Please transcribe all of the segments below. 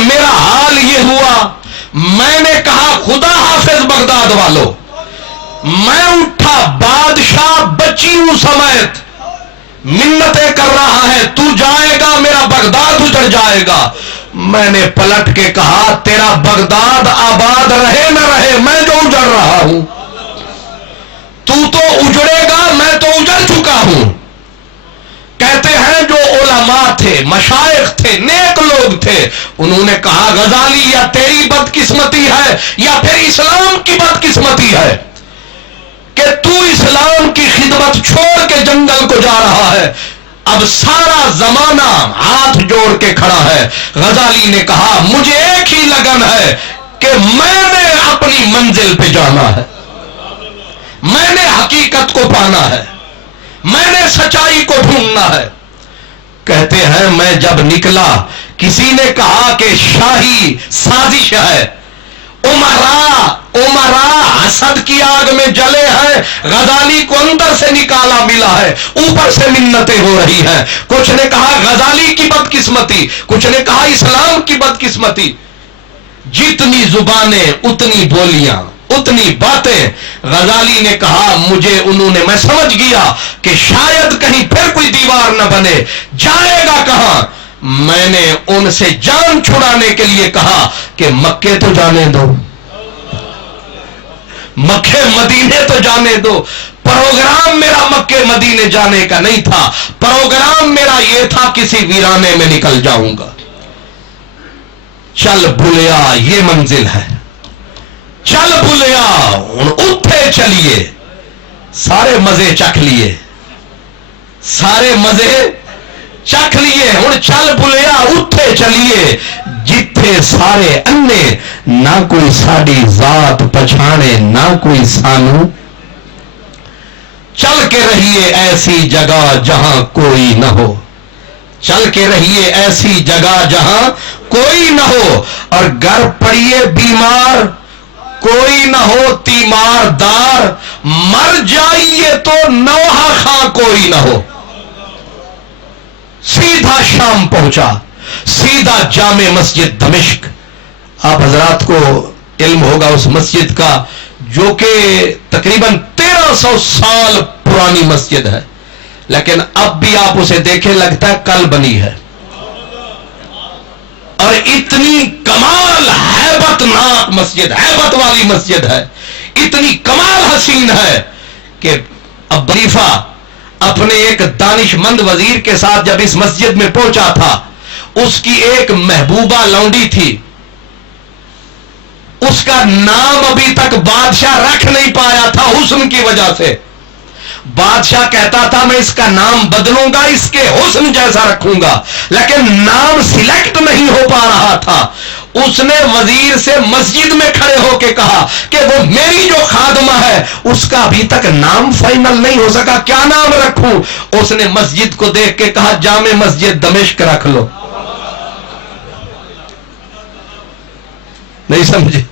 میرا حال یہ ہوا، میں نے کہا خدا حافظ بغداد والو، میں اٹھا، بادشاہ بچیوں سمیت منتیں کر رہا ہے، تو جائے گا میرا بغداد اجڑ جائے گا۔ میں نے پلٹ کے کہا تیرا بغداد آباد رہے نہ رہے، میں جو اجڑ رہا ہوں، تو اجڑے گا، میں تو اجڑ چکا ہوں۔ کہتے ہیں جو علماء تھے، مشائخ تھے، نیک لوگ تھے، انہوں نے کہا غزالی یا تیری بدقسمتی ہے یا پھر اسلام کی بدقسمتی ہے کہ تو اسلام کی خدمت چھوڑ کے جنگل کو جا رہا ہے۔ اب سارا زمانہ ہاتھ جوڑ کے کھڑا ہے۔ غزالی نے کہا مجھے ایک ہی لگن ہے کہ میں نے اپنی منزل پہ جانا ہے، میں نے حقیقت کو پانا ہے، میں نے سچائی کو ڈھونڈنا ہے۔ کہتے ہیں میں جب نکلا، کسی نے کہا کہ شاہی سازش ہے، امراء حسد کی آگ میں جلے ہیں، غزالی کو اندر سے نکالا ملا ہے، اوپر سے منتیں ہو رہی ہیں۔ کچھ نے کہا غزالی کی بدقسمتی، کچھ نے کہا اسلام کی بدقسمتی۔ جتنی زبانیں اتنی بولیاں، اتنی باتیں۔ غزالی نے کہا مجھے انہوں نے، میں سمجھ گیا کہ شاید کہیں پھر کوئی دیوار نہ بنے، جائے گا کہاں؟ میں نے ان سے جان چھڑانے کے لیے کہا کہ مکے تو جانے دو، مکے مدینے تو جانے دو۔ پروگرام میرا مکے مدینے جانے کا نہیں تھا، پروگرام میرا یہ تھا کسی ویرانے میں نکل جاؤں گا۔ چل بھولیا یہ منزل ہے، چل بھولیا اٹھے چلیے، سارے مزے چکھ لیے، سارے مزے چکھ لیے، ہن چل بھولیا اٹھے چلیے، جتھے سارے انے، نہ کوئی ساڈی ذات پچھانے، نہ کوئی سانو۔ چل کے رہیے ایسی جگہ جہاں کوئی نہ ہو، چل کے رہیے ایسی جگہ جہاں کوئی نہ ہو، اور گر پڑیے بیمار کوئی نہ ہو تیمار دار، مر جائیے تو نوحہ خاں کوئی نہ ہو۔ سیدھا شام پہنچا، سیدھا جامع مسجد دمشق۔ آپ حضرات کو علم ہوگا اس مسجد کا، جو کہ تقریباً 1300 سال پرانی مسجد ہے، لیکن اب بھی آپ اسے دیکھیں لگتا ہے کل بنی ہے، اور اتنی کمال ہیبت ناک مسجد، ہیبت والی مسجد ہے، اتنی کمال حسین ہے کہ اب خلیفہ اپنے ایک دانش مند وزیر کے ساتھ جب اس مسجد میں پہنچا تھا، اس کی ایک محبوبہ لونڈی تھی، اس کا نام ابھی تک بادشاہ رکھ نہیں پایا تھا حسن کی وجہ سے۔ بادشاہ کہتا تھا میں اس کا نام بدلوں گا، اس کے حسن جیسا رکھوں گا، لیکن نام سلیکٹ نہیں ہو پا رہا تھا۔ اس نے وزیر سے مسجد میں کھڑے ہو کے کہا کہ وہ میری جو خادمہ ہے اس کا ابھی تک نام فائنل نہیں ہو سکا، کیا نام رکھوں؟ اس نے مسجد کو دیکھ کے کہا جامع مسجد دمشق رکھ لو۔ نہیں سمجھے؟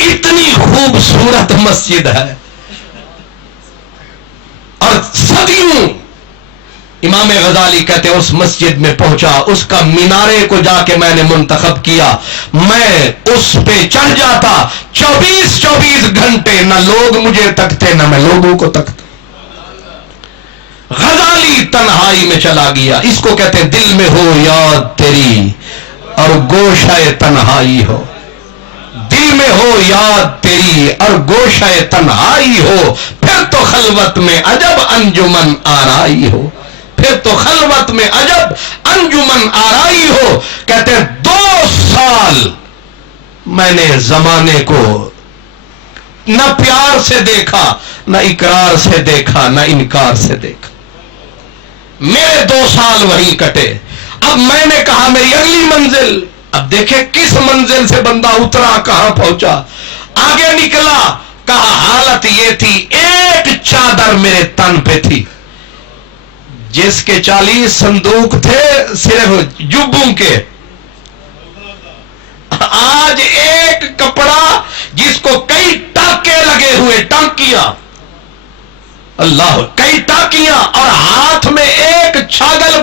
اتنی خوبصورت مسجد ہے، اور صدیوں امام غزالی کہتے ہیں اس مسجد میں پہنچا، اس کا مینارے کو جا کے میں نے منتخب کیا، میں اس پہ چڑھ جاتا 24 گھنٹے، نہ لوگ مجھے تکتے نہ میں لوگوں کو تکتا۔ غزالی تنہائی میں چلا گیا، اس کو کہتے ہیں دل میں ہو یاد تیری اور گوشہ تنہائی ہو، دل میں ہو یاد تیری اور گوشہ تنہائی ہو، پھر تو خلوت میں عجب انجمن آرائی ہو، پھر تو خلوت میں عجب انجمن آرائی ہو۔ کہتے ہیں 2 سال میں نے زمانے کو نہ پیار سے دیکھا، نہ اقرار سے دیکھا، نہ انکار سے دیکھا، میرے 2 سال وہیں کٹے۔ اب میں نے کہا میری اگلی منزل، اب دیکھیں کس منزل سے بندہ اترا کہاں پہنچا۔ آگے نکلا، کہا حالت یہ تھی ایک چادر میرے تن پہ تھی، جس کے 40 صندوق تھے صرف جبوں کے، آج ایک کپڑا جس کو کئی ٹانکے لگے ہوئے، ٹانکیاں، اللہ کئی ٹانکیاں، اور ہاتھ میں ایک چھاگل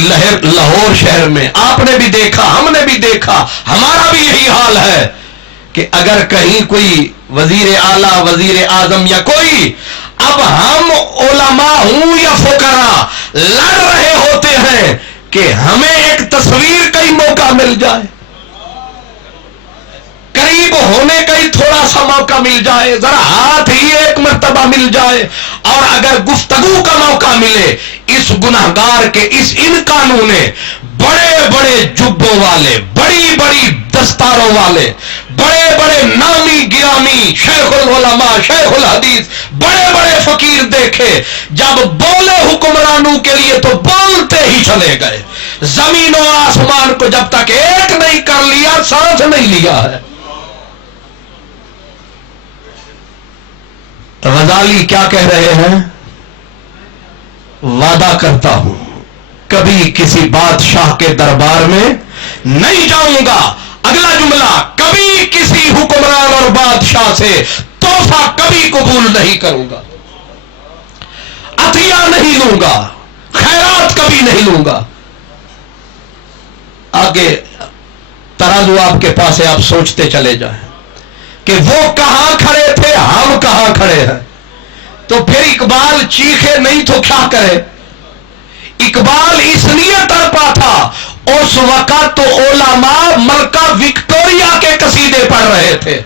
لاہور شہر میں آپ نے بھی دیکھا، ہم نے بھی دیکھا، ہمارا بھی یہی حال ہے کہ اگر کہیں کوئی وزیر اعلیٰ، وزیر اعظم یا کوئی، اب ہم علماء ہوں یا فقراء لڑ رہے ہوتے ہیں کہ ہمیں ایک تصویر کا ہی موقع مل جائے، قریب ہونے کا ہی تھوڑا سا موقع مل جائے، ذرا ہاتھ ہی ایک مرتبہ مل جائے، اور اگر گفتگو کا موقع ملے، اس گناہگار کے ان قانون نے بڑے بڑے جبوں والے، بڑی بڑی دستاروں والے، بڑے بڑے نامی گرامی شیخ العلماء، شیخ الحدیث، بڑے بڑے فقیر دیکھے، جب بولے حکمرانوں کے لیے تو بولتے ہی چلے گئے، زمین و آسمان کو جب تک ایک نہیں کر لیا سانس نہیں لیا ہے۔ غزالی کیا کہہ رہے ہیں؟ وعدہ کرتا ہوں کبھی کسی بادشاہ کے دربار میں نہیں جاؤں گا، اگلا جملہ، کبھی کسی حکمران اور بادشاہ سے تحفہ کبھی قبول نہیں کروں گا، عطیہ نہیں لوں گا، خیرات کبھی نہیں لوں گا۔ آگے ترازو آپ کے پاس ہے، آپ سوچتے چلے جائیں کہ وہ کہاں کھڑے تھے، ہم کہاں کھڑے ہیں۔ تو پھر اقبال چیخے نہیں تو کیا کرے؟ اقبال اس لیے تڑپا تھا، اس وقت تو علماء ملکہ وکٹوریا کے قصیدے پڑھ رہے تھے،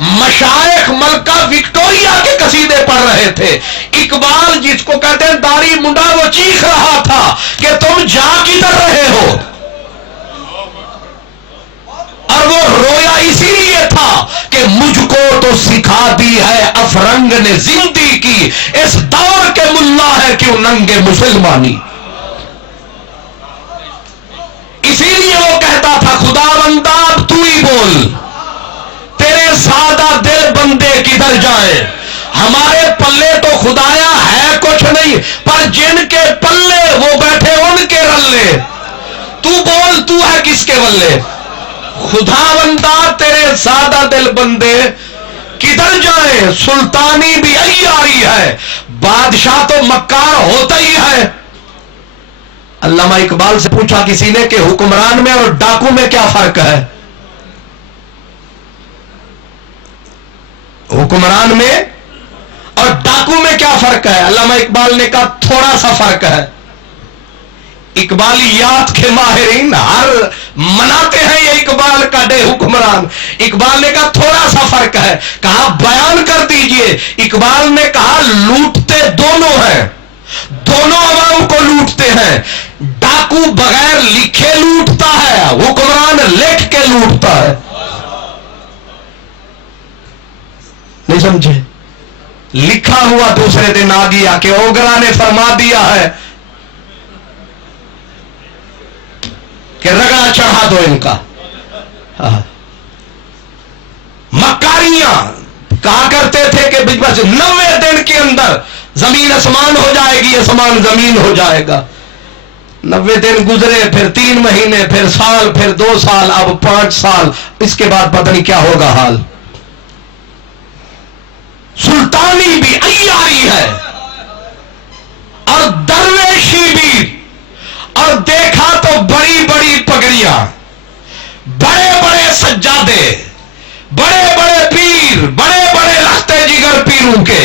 مشائخ ملکہ وکٹوریا کے قصیدے پڑھ رہے تھے۔ اقبال جس کو کہتے ہیں داڑھی منڈا، وہ چیخ رہا تھا کہ تم جا کدھر رہے ہو، اور وہ رویا اسی لیے تھا کہ مجھ کو تو سکھا دی ہے افرنگ نے زندگی کی، اس دور کے ملا ہے کیوں ننگے مسلمانی۔ اسی لیے وہ کہتا تھا خداوندا اب تو ہی بول، تیرے سادہ دل بندے کدھر جائیں، ہمارے پلے تو خدایا ہے کچھ نہیں، پر جن کے پلے وہ بیٹھے ان کے رلے، تو بول تو ہے کس کے ولے، خداوندا تیرے سادہ دل بندے کدھر جائیں، سلطانی بھی عیاری ہے، بادشاہ تو مکار ہوتا ہی ہے۔ علامہ اقبال سے پوچھا کسی نے کہ حکمران میں اور ڈاکو میں کیا فرق ہے؟ حکمران میں اور ڈاکو میں کیا فرق ہے؟ علامہ اقبال نے کہا تھوڑا سا فرق ہے۔ اقبالیات کے ماہرین ہر مناتے ہیں یہ اقبال کا ڈے حکمران۔ اقبال نے کہا تھوڑا سا فرق ہے، کہا بیان کر دیجئے۔ اقبال نے کہا لوٹتے دونوں ہیں، دونوں عوام کو لوٹتے ہیں، ڈاکو بغیر لکھے لوٹتا ہے، حکمران لکھ کے لوٹتا ہے۔ نہیں سمجھے؟ لکھا ہوا دوسرے دن آ گیا کہ اوگرا نے فرما دیا ہے کہ رگڑا چڑھا دو ان کا۔ مکاریاں کہا کرتے تھے کہ بس 90 دن کے اندر زمین آسمان ہو جائے گی، آسمان زمین ہو جائے گا۔ 90 دن گزرے، پھر 3 مہینے، پھر سال، پھر 2 سال، اب 5 سال، اس کے بعد پتہ نہیں کیا ہوگا حال۔ سلطانی بھی عیاری ہے اور درویشی بھی، اور دیکھا تو بڑی بڑی پگڑیاں، بڑے بڑے سجادے، بڑے بڑے پیر، بڑے بڑے رختے جگر پیروں کے،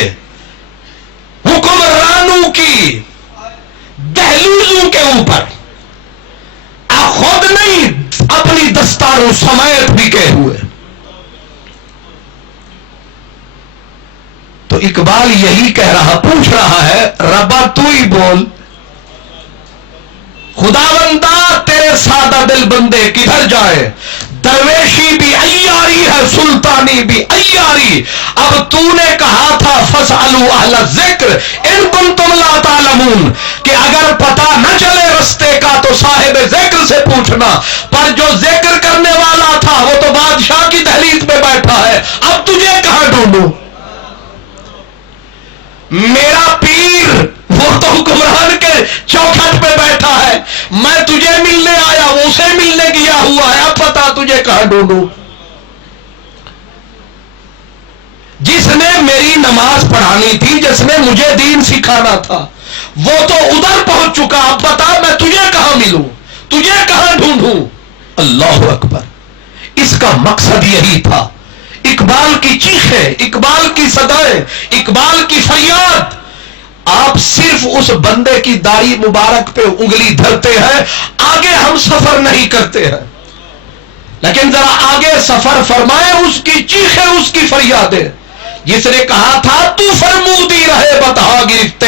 حکمرانوں کی دہلیزوں کے اوپر خود نہیں اپنی دستاروں سمیت بکے ہوئے۔ تو اقبال یہی کہہ رہا، پوچھ رہا ہے ربا تو ہی بول، خداوندا تیرے سادہ دل بندے کدھر جائے، درویشی بھی عیاری ہے، سلطانی بھی عیاری۔ اب تو نے کہا تھا فاسألوا اہل الذکر ان کنتم لا تعلمون، کہ اگر پتہ نہ چلے رستے کا تو صاحب ذکر سے پوچھنا، پر جو ذکر کرنے والا تھا وہ تو بادشاہ کی دہلیز پہ بیٹھا ہے، اب تجھے کہاں ڈھونڈوں؟ میرا پیر وہ تو حکمران کے چوکھٹ پہ بیٹھا ہے، میں تجھے ملنے آیا، وہ اسے ملنے گیا ہوا ہے، اب پتا تجھے کہاں ڈھونڈوں؟ جس نے میری نماز پڑھانی تھی، جس نے مجھے دین سکھانا تھا، وہ تو ادھر پہنچ چکا، اب بتا میں تجھے کہاں ملوں، تجھے کہاں ڈھونڈوں؟ اللہ اکبر! اس کا مقصد یہی تھا، اقبال کی چیخیں، اقبال کی صدائیں، اقبال کی فریاد۔ آپ صرف اس بندے کی داڑھی مبارک پہ انگلی دھرتے ہیں، آگے ہم سفر نہیں کرتے ہیں، لیکن ذرا آگے سفر فرمائے اس کی چیخیں، اس کی فریادیں، جس نے کہا تھا تو فرمودی رہے بتہا گرفتے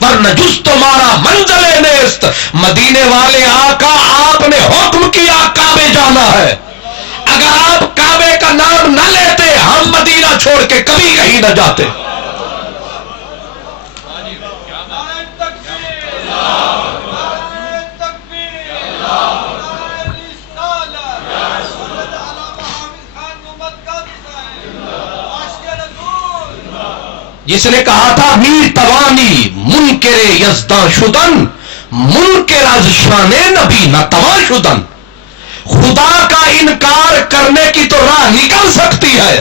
ورنہ جز تمہارا منزل نیست۔ مدینے والے آقا آپ نے حکم کیا کعبے جانا ہے، اگر آپ کعبے کا نام نہ لیتے ہم مدینہ چھوڑ کے کبھی کہیں نہ جاتے۔ جس نے کہا تھا می توانی منکر یزداں شدن منکر از شان نبی نہ تواں شدن۔ خدا کا انکار کرنے کی تو راہ نکل سکتی ہے،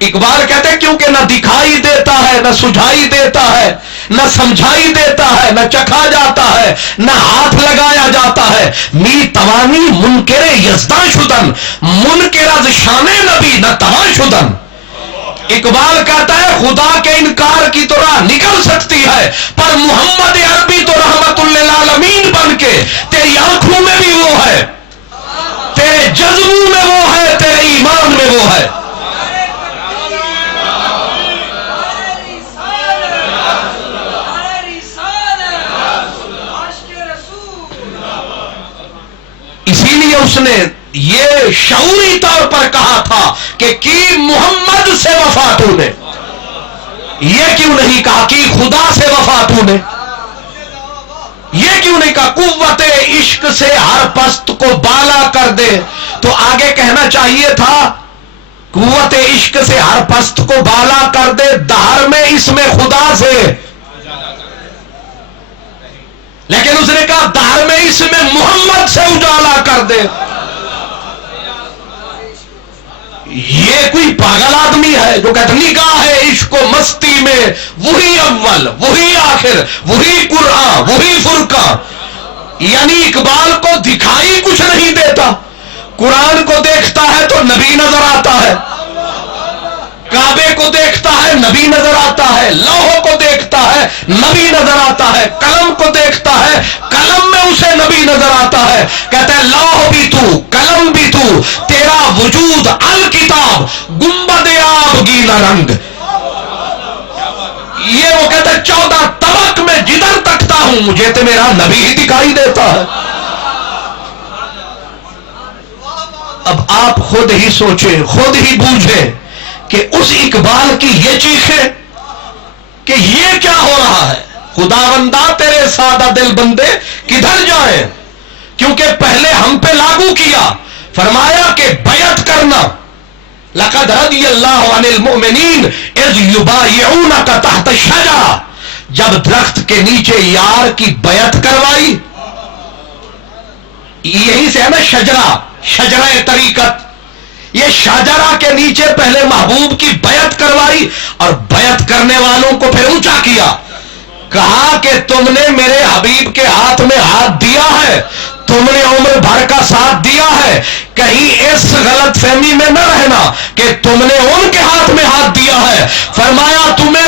اقبال کہتے ہیں کیونکہ نہ دکھائی دیتا ہے، نہ سجھائی دیتا ہے، نہ سمجھائی دیتا ہے، نہ چکھا جاتا ہے، نہ ہاتھ لگایا جاتا ہے۔ می توانی منکر یزداں شدن منکر از شان نبی نہ تواں شدن۔ اقبال کہتا ہے خدا کے انکار کی تو راہ نکل سکتی ہے، پر محمد عربی تو رحمت للعالمین بن کے تیری آنکھوں میں بھی وہ ہے، تیرے جذبوں میں وہ ہے، تیرے ایمان میں وہ ہے۔ اسی لیے اس نے یہ شعوری طور پر کہا تھا کہ کی محمد سے وفا تو نے، یہ کیوں نہیں کہا کہ خدا سے وفا تو نے؟ یہ کیوں نہیں کہا قوت عشق سے ہر پست کو بالا کر دے؟ تو آگے کہنا چاہیے تھا قوت عشق سے ہر پست کو بالا کر دے، دہر میں اس میں خدا سے، لیکن اس نے کہا دہر میں اس میں محمد سے اجالا کر دے۔ یہ کوئی پاگل آدمی ہے جو کہتا نگاہ ہے عشق و مستی میں وہی اول وہی آخر وہی قرآن وہی فرقان؟ یعنی اقبال کو دکھائی کچھ نہیں دیتا، قرآن کو دیکھتا ہے تو نبی نظر آتا ہے، کعبے کو دیکھتا ہے نبی نظر آتا ہے، لوح کو دیکھتا ہے نبی نظر آتا ہے، قلم کو دیکھتا ہے قلم میں اسے نبی نظر آتا ہے۔ کہتا ہے لوح بھی تو قلم بھی تو تیرا وجود الکتاب گنبد آبگینہ رنگ۔ یہ وہ کہتا ہے 14 طبق میں جدھر تکتا ہوں مجھے تو میرا نبی ہی دکھائی دیتا ہے۔ اب آپ خود ہی سوچیں، خود ہی بوجھیں کہ اس اقبال کی یہ چیخیں کہ یہ کیا ہو رہا ہے، خداوندا تیرے سادہ دل بندے کدھر جائیں؟ کیونکہ پہلے ہم پہ لاگو کیا، فرمایا کہ بیعت کرنا، لقد رضی اللہ عن المؤمنین اذ یبایعونک تحت الشجرہ، جب درخت کے نیچے یار کی بیعت کروائی، یہی سے ہے نا شجرہ، شجرہ طریقت، یہ شجرہ کے نیچے پہلے محبوب کی بیعت کروائی اور بیعت کرنے والوں کو پھر اونچا کیا، کہا کہ تم نے میرے حبیب کے ہاتھ میں ہاتھ دیا ہے، تم نے عمر بھر کا ساتھ دیا ہے، کہیں اس غلط فہمی میں نہ رہنا کہ تم نے ان کے ہاتھ میں ہاتھ دیا ہے۔ فرمایا تمہیں